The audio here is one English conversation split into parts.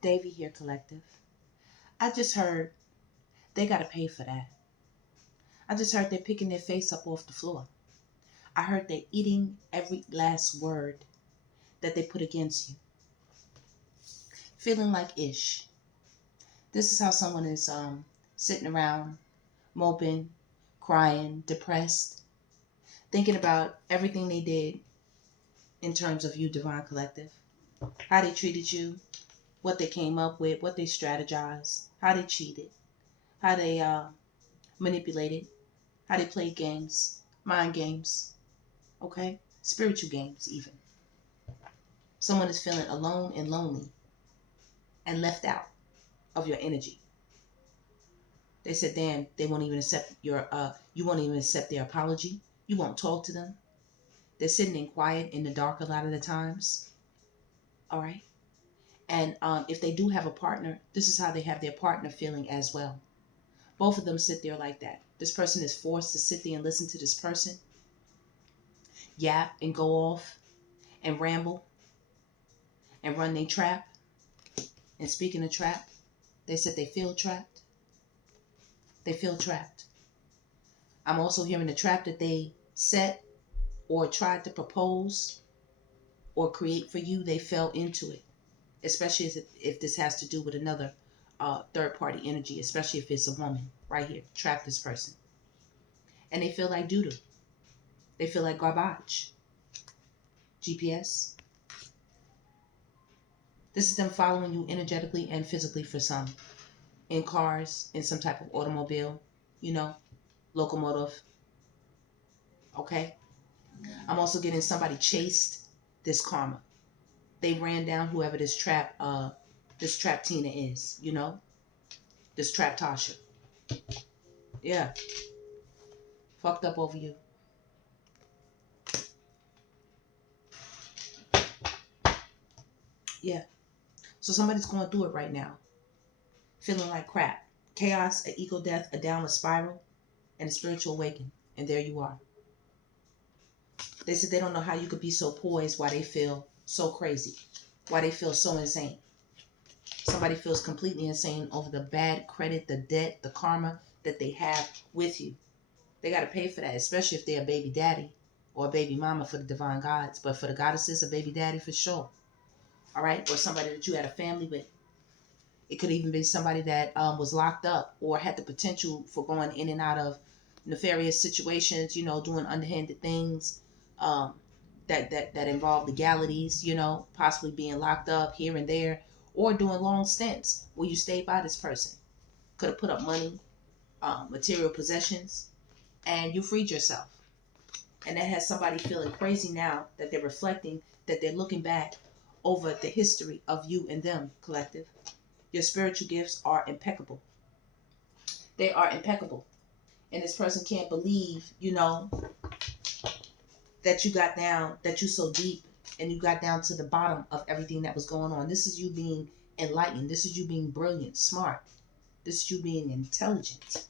Davy here, collective. I just heard they gotta pay for that. I just heard they're picking their face up off the floor. I heard they're eating every last word that they put against you. Feeling like ish. This is how someone is sitting around, moping, crying, depressed, thinking about everything they did in terms of you, Divine Collective. How they treated you, what they came up with, what they strategized, how they cheated, how they manipulated, how they played games, mind games, okay? Spiritual games, even. Someone is feeling alone and lonely and left out of your energy. They said, damn, they won't even accept you won't even accept their apology. You won't talk to them. They're sitting in quiet in the dark a lot of the times. All right. And if they do have a partner, this is how they have their partner feeling as well. Both of them sit there like that. This person is forced to sit there and listen to this person yap and go off and ramble and run their trap. And speaking of trap, they said they feel trapped. They feel trapped. I'm also hearing the trap that they set or tried to propose or create for you, they fell into it. Especially if this has to do with another third party energy, especially if it's a woman right here, trap this person. And they feel like doo-doo. They feel like garbage. GPS. This is them following you energetically and physically for some. In cars, in some type of automobile, locomotive. Okay? I'm also getting somebody chased this karma. They ran down whoever this trap Tina is, this trap Tasha. Yeah. Fucked up over you. Yeah. So somebody's going through it right now. Feeling like crap. Chaos, an ego death, a downward spiral, and a spiritual awakening. And there you are. They said they don't know how you could be so poised, why they feel so crazy, why they feel so insane. Somebody feels completely insane over the bad credit, the debt, the karma that they have with you. They got to pay for that, especially if they're a baby daddy or a baby mama for the divine gods. But for the goddesses, a baby daddy for sure. All right? Or somebody that you had a family with. It could even be somebody that was locked up or had the potential for going in and out of nefarious situations, doing underhanded things that involve legalities, possibly being locked up here and there, or doing long stints where you stayed by this person. Could have put up money, material possessions, and you freed yourself. And that has somebody feeling crazy now that they're reflecting, that they're looking back over the history of you and them, collective. Your spiritual gifts are impeccable. They are impeccable. And this person can't believe, that you got down, that you so deep and you got down to the bottom of everything that was going on. This is you being enlightened. This is you being brilliant, smart. This is you being intelligent.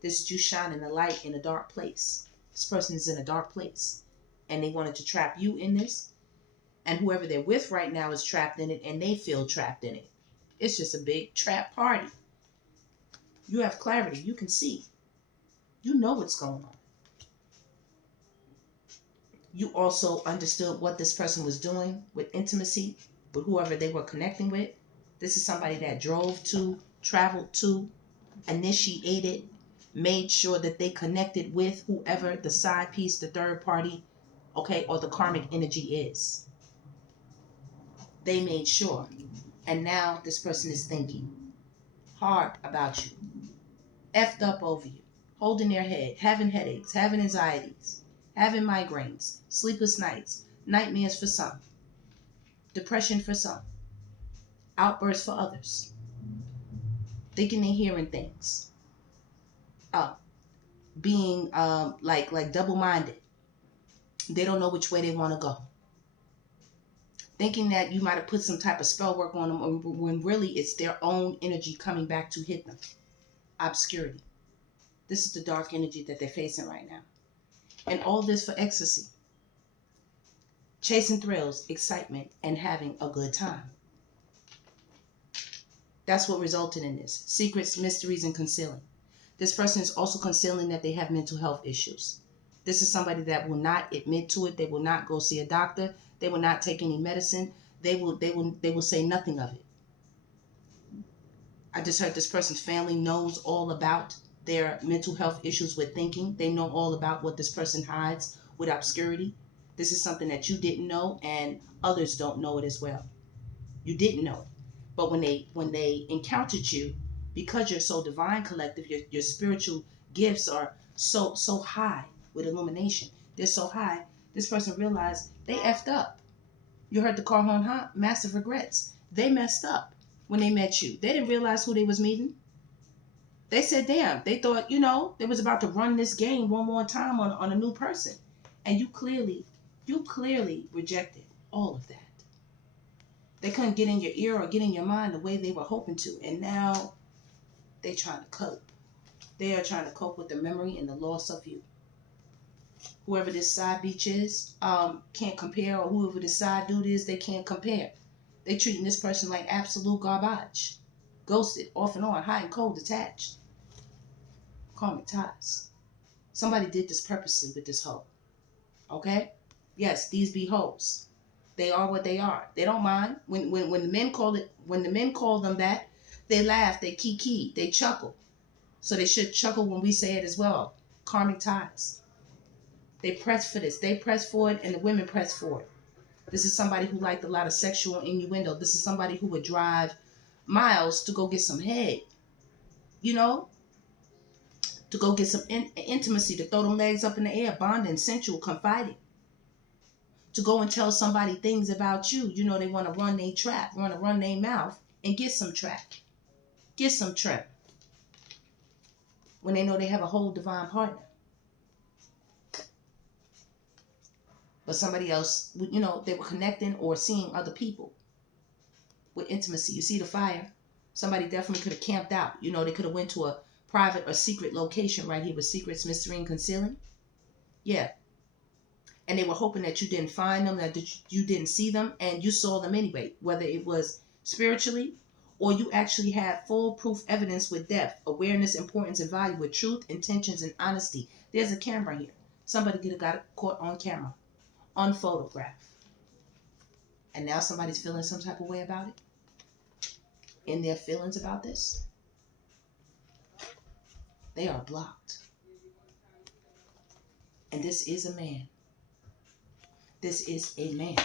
This is you shining a light in a dark place. This person is in a dark place. And they wanted to trap you in this. And whoever they're with right now is trapped in it and they feel trapped in it. It's just a big trap party. You have clarity. You can see. You know what's going on. You also understood what this person was doing with intimacy, with whoever they were connecting with. This is somebody that drove to, traveled to, initiated, made sure that they connected with whoever the side piece, the third party, okay, or the karmic energy is. They made sure. And now this person is thinking hard about you, effed up over you, holding their head, having headaches, having anxieties, having migraines, sleepless nights, nightmares for some, depression for some, outbursts for others, thinking they're hearing things, being like double-minded. They don't know which way they want to go. Thinking that you might have put some type of spell work on them when really it's their own energy coming back to hit them. Obscurity. This is the dark energy that they're facing right now. And all this for ecstasy. Chasing thrills, excitement, and having a good time. That's what resulted in this. Secrets, mysteries, and concealing. This person is also concealing that they have mental health issues. This is somebody that will not admit to it. They will not go see a doctor. They will not take any medicine. They will say nothing of it. I just heard this person's family knows all about their mental health issues with thinking. They know all about what this person hides with obscurity. This is something that you didn't know, and others don't know it as well. You didn't know it. But when they encountered you, because you're so divine collective, your spiritual gifts are so high with illumination. They're so high. This person realized they effed up. You heard the car horn, huh? Massive regrets. They messed up when they met you. They didn't realize who they was meeting. They said, damn, they thought, they was about to run this game one more time on a new person. And you clearly rejected all of that. They couldn't get in your ear or get in your mind the way they were hoping to. And now they trying to cope. They are trying to cope with the memory and the loss of you. Whoever this side bitch is, can't compare, or whoever this side dude is, they can't compare. They treating this person like absolute garbage. Ghosted, off and on, hot and cold, detached. Karmic ties. Somebody did this purposely with this hoe. Okay? Yes, these be hoes. They are what they are. They don't mind. When the men call them that, they laugh, they kiki, they chuckle. So they should chuckle when we say it as well. Karmic ties. They press for this. They press for it, and the women press for it. This is somebody who liked a lot of sexual innuendo. This is somebody who would drive miles to go get some head. To go get some intimacy, to throw them legs up in the air, bonding, sensual, confiding. To go and tell somebody things about you. They want to run their trap, want to run their mouth, and get some trap. Get some trap. When they know they have a whole divine partner. But somebody else, they were connecting or seeing other people with intimacy. You see the fire? Somebody definitely could have camped out. They could have went to a private or secret location right here with secrets, mystery, and concealing. Yeah. And they were hoping that you didn't find them, that you didn't see them, and you saw them anyway, whether it was spiritually or you actually had foolproof evidence with depth, awareness, importance, and value with truth, intentions, and honesty. There's a camera here. Somebody could have got caught on camera, on photograph. And now somebody's feeling some type of way about it. In their feelings about this. They are blocked. And this is a man. This is a man.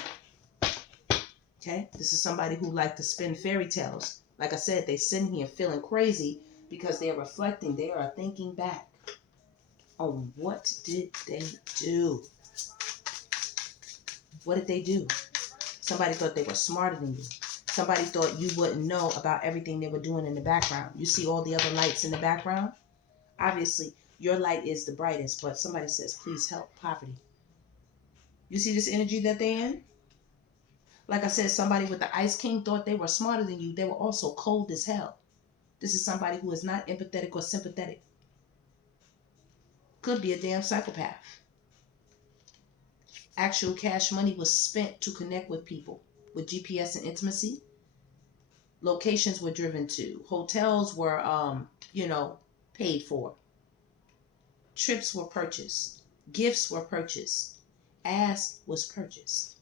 Okay? This is somebody who likes to spin fairy tales. Like I said, they sitting here feeling crazy because they are reflecting. They are thinking back on what did they do? What did they do? Somebody thought they were smarter than you. Somebody thought you wouldn't know about everything they were doing in the background. You see all the other lights in the background? Obviously, your light is the brightest, but somebody says, please help poverty. You see this energy that they're in? Like I said, somebody with the Ice King thought they were smarter than you. They were also cold as hell. This is somebody who is not empathetic or sympathetic. Could be a damn psychopath. Actual cash money was spent to connect with people with GPS and intimacy. Locations were driven to. Hotels were, paid for. Trips were purchased. Gifts were purchased. Ass was purchased.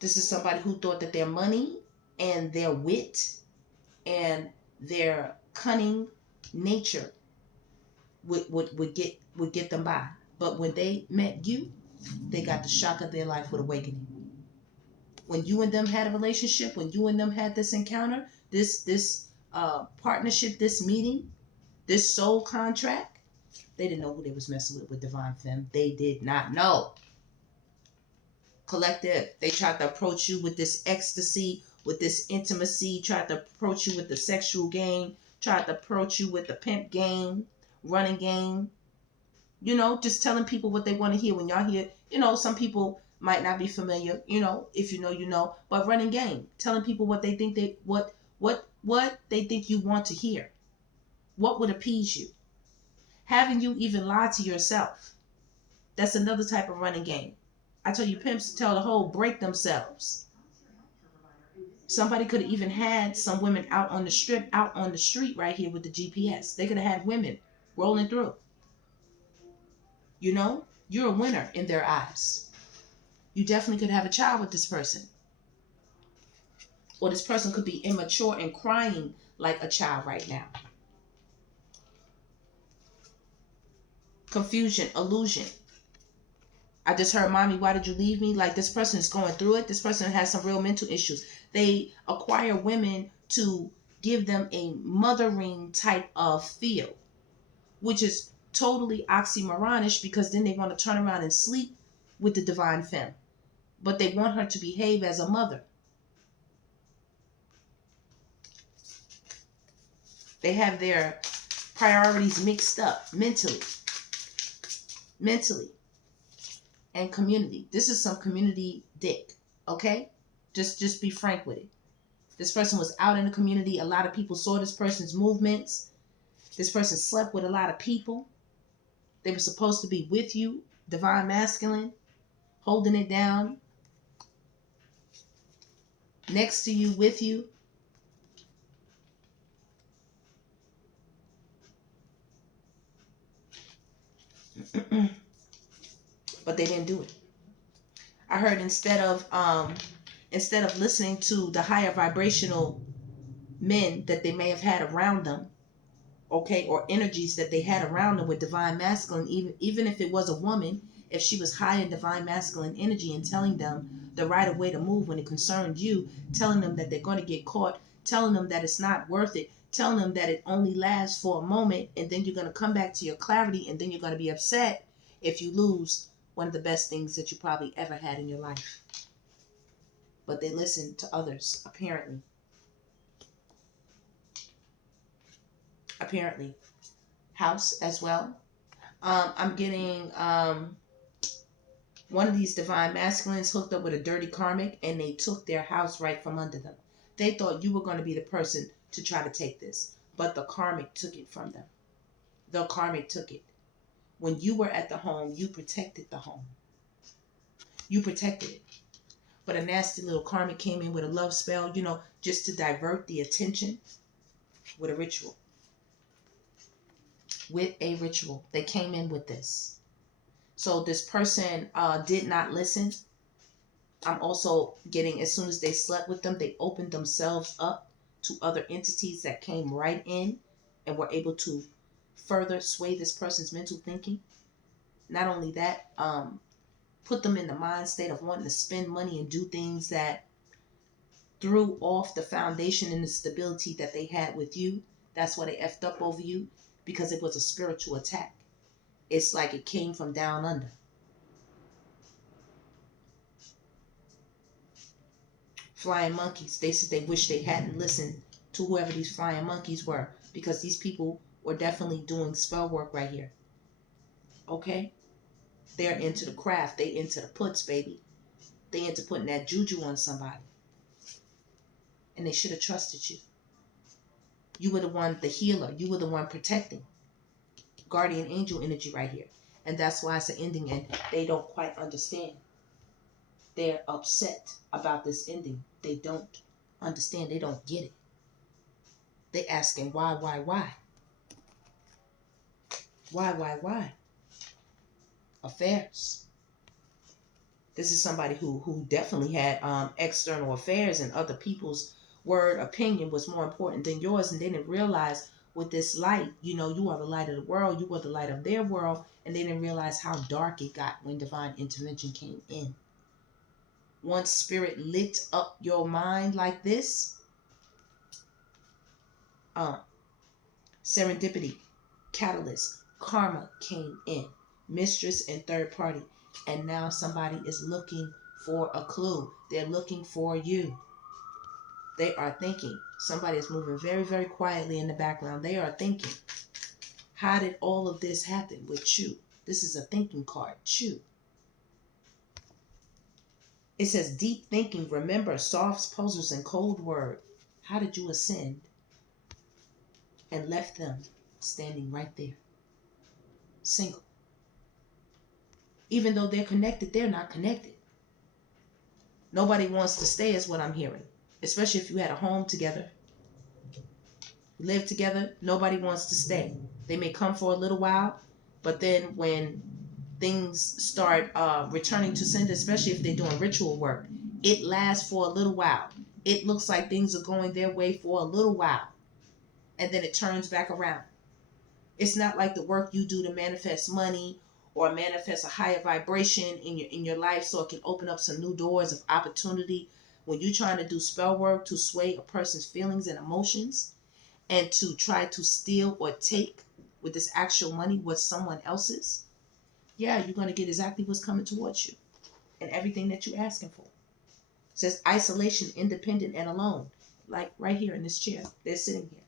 This is somebody who thought that their money and their wit and their cunning nature would get them by. But when they met you, they got the shock of their life with awakening. When you and them had a relationship, when you and them had this encounter, this partnership, this meeting, this soul contract, they didn't know who they was messing with Divine Femme. They did not know. Collective, they tried to approach you with this ecstasy, with this intimacy, tried to approach you with the sexual game, tried to approach you with the pimp game, running game. Just telling people what they want to hear. When y'all hear, some people might not be familiar, if you know, but running game, telling people what they think what they think you want to hear. What would appease you? Having you even lie to yourself. That's another type of running game. I tell you, pimps tell the whole break themselves. Somebody could have even had some women out on the strip, out on the street right here with the GPS. They could have had women rolling through. You know, you're a winner in their eyes. You definitely could have a child with this person. Or this person could be immature and crying like a child right now. Confusion, illusion. I just heard, mommy, why did you leave me? Like, this person is going through it. This person has some real mental issues. They acquire women to give them a mothering type of feel, which is totally oxymoronish, because then they want to turn around and sleep with the divine femme. But they want her to behave as a mother. They have their priorities mixed up mentally. And community. This is some community dick, okay? Just be frank with it. This person was out in the community. A lot of people saw this person's movements. This person slept with a lot of people. They were supposed to be with you, divine masculine, holding it down, next to you, with you. But they didn't do it. I heard instead of listening to the higher vibrational men that they may have had around them, okay, or energies that they had around them with divine masculine, even if it was a woman, if she was high in divine masculine energy and telling them the right way to move when it concerned you, telling them that they're going to get caught, telling them that it's not worth it, telling them that it only lasts for a moment, and then you're going to come back to your clarity, and then you're going to be upset if you lose one of the best things that you probably ever had in your life. But they listen to others, apparently. House as well. I'm getting one of these divine masculines hooked up with a dirty karmic, and they took their house right from under them. They thought you were going to be the person to try to take this, but the karmic took it from them. The karmic took it. When you were at the home, you protected the home. You protected it. But a nasty little karmic came in with a love spell, just to divert the attention with a ritual. They came in with this. So this person did not listen. I'm also getting, as soon as they slept with them, they opened themselves up to other entities that came right in and were able to further sway this person's mental thinking. Not only that, put them in the mind state of wanting to spend money and do things that threw off the foundation and the stability that they had with you. That's why they effed up over you, because it was a spiritual attack. It's like it came from down under. Flying monkeys. They said they wish they hadn't listened to whoever these flying monkeys were, because these people were definitely doing spell work right here. Okay? They're into the craft. They into the puts, baby. They into putting that juju on somebody. And they should have trusted you. You were the one, the healer. You were the one protecting. Guardian angel energy right here. And that's why it's an ending, and they don't quite understand. They're upset about this ending. They don't understand. They don't get it. They asking why? Why? Affairs. This is somebody who definitely had external affairs, and other people's opinion was more important than yours, and they didn't realize with this light, you are the light of the world, you are the light of their world, and they didn't realize how dark it got when divine intervention came in. Once spirit lit up your mind like this, serendipity, catalyst, karma came in, mistress and third party, and now somebody is looking for a clue. They're looking for you. They are thinking. Somebody is moving very, very quietly in the background. They are thinking, how did all of this happen with Chu? This is a thinking card, Chu. It says deep thinking, remember, soft posers and cold word. How did you ascend and left them standing right there, single? Even though they're connected, they're not connected. Nobody wants to stay is what I'm hearing. especially if you had a home together, live together, nobody wants to stay. They may come for a little while, but then when things start returning to sender, especially if they're doing ritual work, it lasts for a little while. It looks like things are going their way for a little while, and then it turns back around. It's not like the work you do to manifest money or manifest a higher vibration in your life so it can open up some new doors of opportunity. When you're trying to do spell work to sway a person's feelings and emotions and to try to steal or take with this actual money what's someone else's, yeah, you're going to get exactly what's coming towards you and everything that you're asking for. It says isolation, independent, and alone. Like right here in this chair, they're sitting here.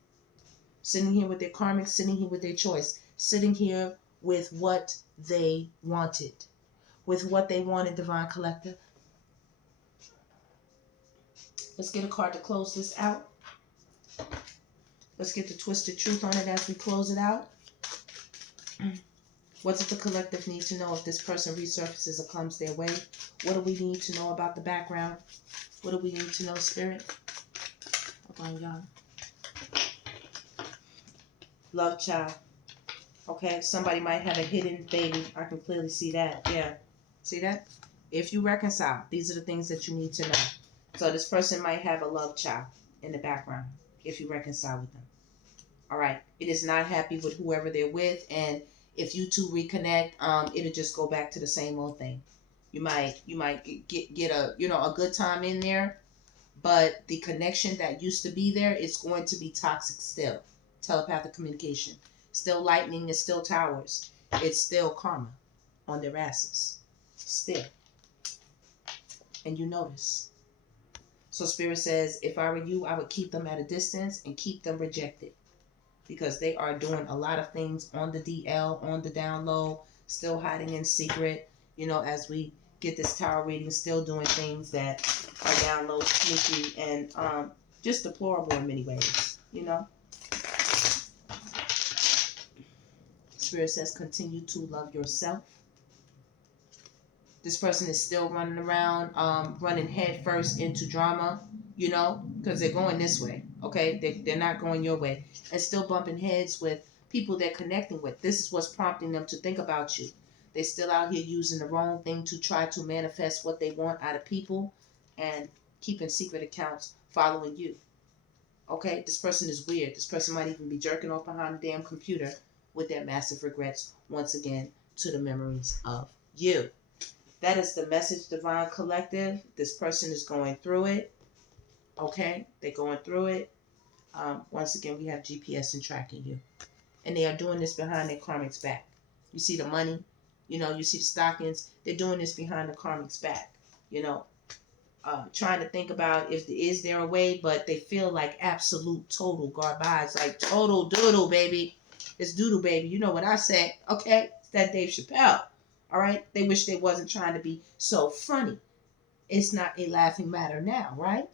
Sitting here with their karmic, sitting here with their choice, sitting here with what they wanted, with what they wanted, Divine Collective. Let's get a card to close this out. Let's get the twisted truth on it as we close it out. What does the collective need to know if this person resurfaces or comes their way? What do we need to know about the background? What do we need to know, Spirit? Hold on, y'all. Love child. Okay, somebody might have a hidden baby. I can clearly see that. Yeah. See that? If you reconcile, these are the things that you need to know. So this person might have a love child in the background if you reconcile with them. All right. It is not happy with whoever they're with, and if you two reconnect, it'll just go back to the same old thing. You might get a a good time in there, but the connection that used to be there is going to be toxic still. Telepathic communication. Still lightning, it's still towers. It's still karma on their asses. Still. And you notice. So Spirit says, if I were you, I would keep them at a distance and keep them rejected. Because they are doing a lot of things on the DL, on the down low, still hiding in secret. As we get this tower reading, still doing things that are down low, sneaky, and just deplorable in many ways. Spirit says, continue to love yourself. This person is still running around, running head first into drama, because they're going this way, okay? They're not going your way. And still bumping heads with people they're connecting with. This is what's prompting them to think about you. They're still out here using the wrong thing to try to manifest what they want out of people and keeping secret accounts following you. Okay? This person is weird. This person might even be jerking off behind the damn computer with their massive regrets, once again, to the memories of you. That is the message, Divine Collective. This person is going through it. Okay? They're going through it. Once again, we have GPS and tracking you. And they are doing this behind their karmic's back. You see the money. You see the stockings. They're doing this behind the karmic's back. Trying to think about is there a way, but they feel like absolute total garbage. Like total doodle, baby. It's doodle, baby. You know what I say. Okay? It's that Dave Chappelle. All right? They wish they wasn't trying to be so funny. It's not a laughing matter now, right?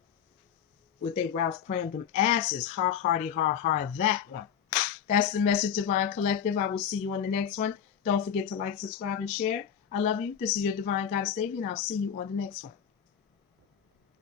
With they Ralph crammed them asses. Ha, hardy, that one. That's the message, Divine Collective. I will see you on the next one. Don't forget to like, subscribe, and share. I love you. This is your Divine Goddess Davy, and I'll see you on the next one.